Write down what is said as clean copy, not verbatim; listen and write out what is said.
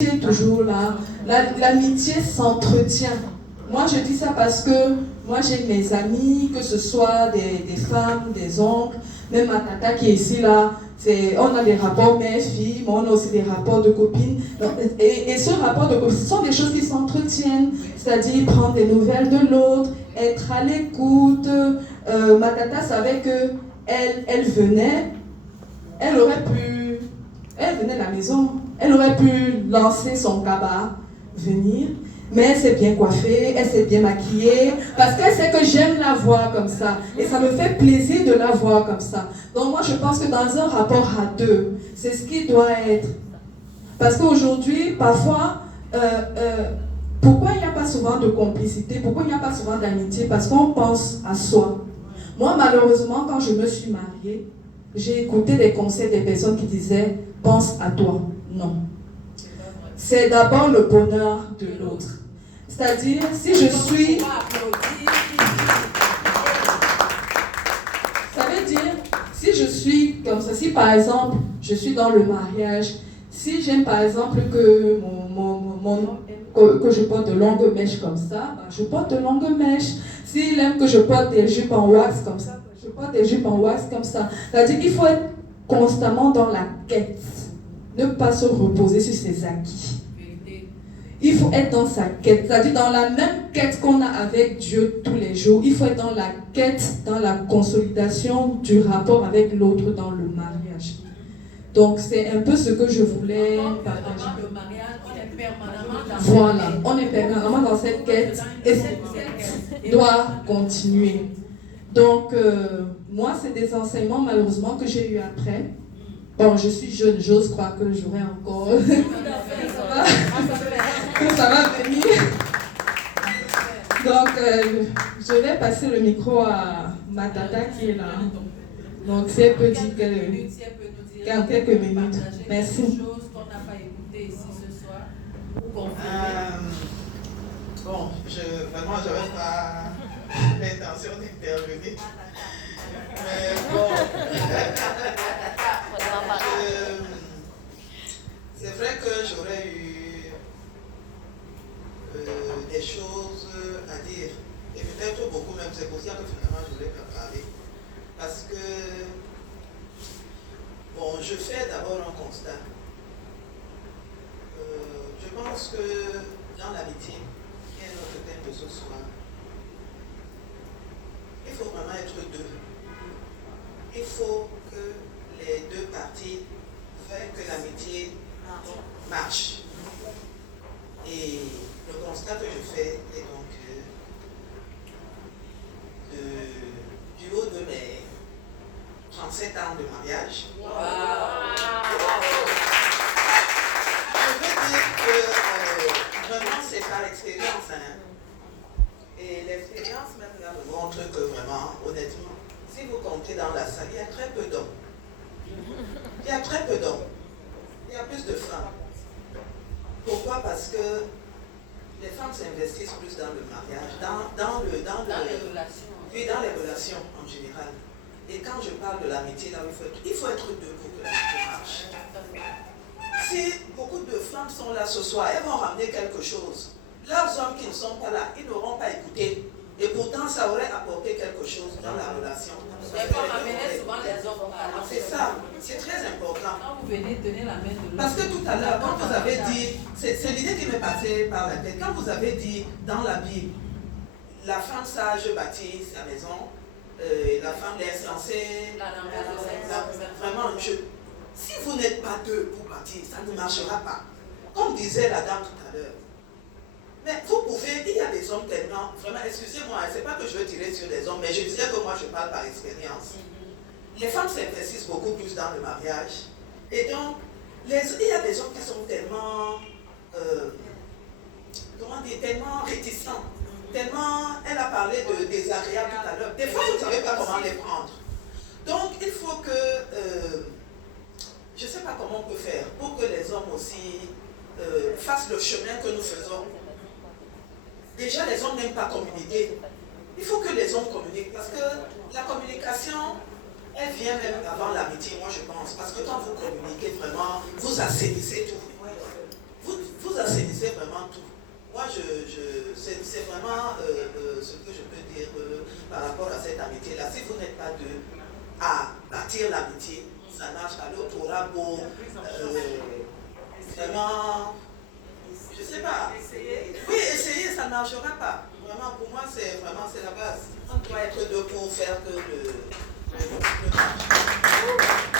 est toujours là. L'amitié s'entretient. Moi, je dis ça parce que moi, j'ai mes amis, que ce soit des femmes, des oncles, même ma tata qui est ici, là, on a des rapports mère-fille, mais on a aussi des rapports de copines. Donc, et ce rapport de copines, ce sont des choses qui s'entretiennent, c'est-à-dire prendre des nouvelles de l'autre, être à l'écoute. Ma tata savait que elle venait, elle venait à la maison, elle aurait pu lancer son cabas, venir, mais elle s'est bien coiffée, elle s'est bien maquillée, parce qu'elle sait que j'aime la voir comme ça, et ça me fait plaisir de la voir comme ça. Donc moi je pense que dans un rapport à deux, c'est ce qui doit être. Parce qu'aujourd'hui, parfois, pourquoi il n'y a pas souvent de complicité, pourquoi il n'y a pas souvent d'amitié? Parce qu'on pense à soi. Moi malheureusement, quand je me suis mariée, j'ai écouté des conseils des personnes qui disaient « pense à toi ». Non. C'est d'abord le bonheur de l'autre. C'est-à-dire, si je suis... Ça veut dire, si je suis comme ça, si par exemple, je suis dans le mariage, si j'aime par exemple que que je porte de longues mèches comme ça, ben je porte de longues mèches. S'il aime que je porte des jupes en wax comme ça, je porte des jupes en wax comme ça. C'est-à-dire qu'il faut être constamment dans la quête. Ne pas se reposer sur ses acquis. Il faut être dans sa quête. C'est-à-dire dans la même quête qu'on a avec Dieu tous les jours. Il faut être dans la quête, dans la consolidation du rapport avec l'autre dans le mariage. Donc c'est un peu ce que je voulais partager. Voilà, on est permanemment dans cette quête et cette quête doit continuer. Donc moi c'est des enseignements malheureusement que j'ai eu après. Bon, je suis jeune, j'ose croire que j'aurai encore que ça va venir. Donc je vais passer le micro à ma tata qui est là. Donc si elle peut dire quelques minutes. Merci. Bon, vraiment, je n'avais pas l'intention d'intervenir. Mais bon, c'est vrai que j'aurais eu des choses à dire. Et peut-être beaucoup même, c'est pour ça que finalement je voulais pas parler. Parce que, bon, je fais d'abord un constat. Je pense que dans l'amitié, qui est notre thème de ce soir, il faut vraiment être deux. Il faut que les deux parties fassent que l'amitié marche. Et le constat que je fais est donc du haut de mes 37 ans de mariage. Wow. Je veux dire que vraiment c'est par expérience. Et l'expérience même là me montre que vraiment, honnêtement, si vous comptez dans la salle, il y a très peu d'hommes. Il y a très peu d'hommes. Il y a plus de femmes. Pourquoi? Parce que les femmes s'investissent plus dans le mariage, dans les relations. Oui, dans les relations en général. Et quand je parle de l'amitié, là, il faut être deux pour que l'amitié marche. Si beaucoup de femmes sont là ce soir, elles vont ramener quelque chose. Leurs hommes qui ne sont pas là, ils n'auront pas écouté. Et pourtant, ça aurait apporté quelque chose dans la relation. C'est ça, c'est très important. Quand vous venez tenir la main de l'autre. Parce que tout à l'heure, quand vous avez dit, c'est l'idée qui m'est passée par la tête, quand vous avez dit dans la Bible, la femme sage bâtit sa maison, la femme insensée, vraiment, si vous n'êtes pas deux pour bâtir, ça ne marchera pas. Comme disait la dame tout à l'heure. Mais vous pouvez, il y a des hommes tellement, vraiment, excusez-moi, c'est pas que je veux tirer sur les hommes, mais je disais que moi je parle par expérience. Les femmes s'investissent beaucoup plus dans le mariage. Et donc, il y a des hommes qui sont tellement, tellement réticents. Tellement, elle a parlé de désagréable tout à l'heure. Des fois, vous ne savez pas comment les prendre. Donc, il faut que, je ne sais pas comment on peut faire pour que les hommes aussi fassent le chemin que nous faisons. Déjà, les hommes n'aiment pas communiquer. Il faut que les hommes communiquent parce que la communication, elle vient même avant l'amitié, moi je pense. Parce que quand vous communiquez vraiment, vous assainissez tout. tout. Moi, c'est vraiment ce que je peux dire par rapport à cette amitié-là. Si vous n'êtes pas deux à bâtir l'amitié, ça marche à l'autre aura beau vraiment, je sais pas. Oui, essayer, ça ne marchera pas. Vraiment, pour moi, c'est la base. On doit être deux pour faire que le